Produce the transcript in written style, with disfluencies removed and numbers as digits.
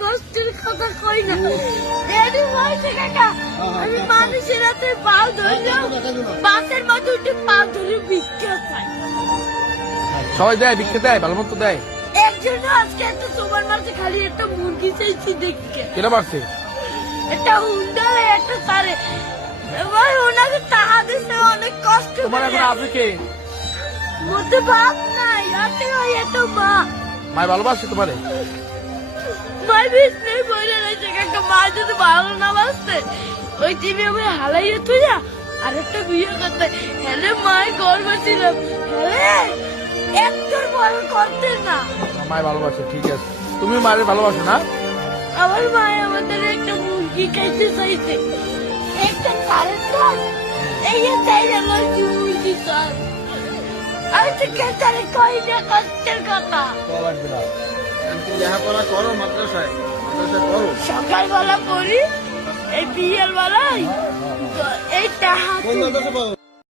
কষ্টের কথা কই না। এরই হয়েছে কাকা, আমি মানুষের হাতে পা ধরলেও বাসের মধ্যে উঠে পা ধরে ভিক্ষা চাই। সবাই দেয়, ভিক্ষা দেয়, ভালো মতো দেয়। একজন আজকে একটা তোমার মাঝে খালি একটা মুরগি চাইছি দেখে। কেনা পারছে? একটা হুন্ডারে একটা তারে ভাই ওনাকে টাকা দিতে অনেক কষ্ট তোমার এখন আছে কে? মধ্যে বাপ নাই, রাতে হয় একটা মা। মায় ভালোবাসে তোমারে? মাই বিষ্ণু বইলে রয়েছে কাকা, মা যদি ভালো না বাসতে ওই টিভি আমি হালাইয়ে তুই আর একটা বিয়ে করতে। হ্যালে মায় গর্ব ছিলাম, হ্যালে একটার বড় করতে না। মায় ভালোবাসে, ঠিক আছে। তুমি মায়ের ভালোবাসো না? আমার মায় আমাদের একটা মুরগি খাইতে চাইছে, একটা কারেন্ট চাল এই চাই আমার মুরগি চাল। আমি তো কেটারে কই না কষ্টের কথা। লেখাপড়া করো, মাদ্রাসায় করো। সকালবেলা পড়ি, এই বিয়ের বেলায় এই টাকা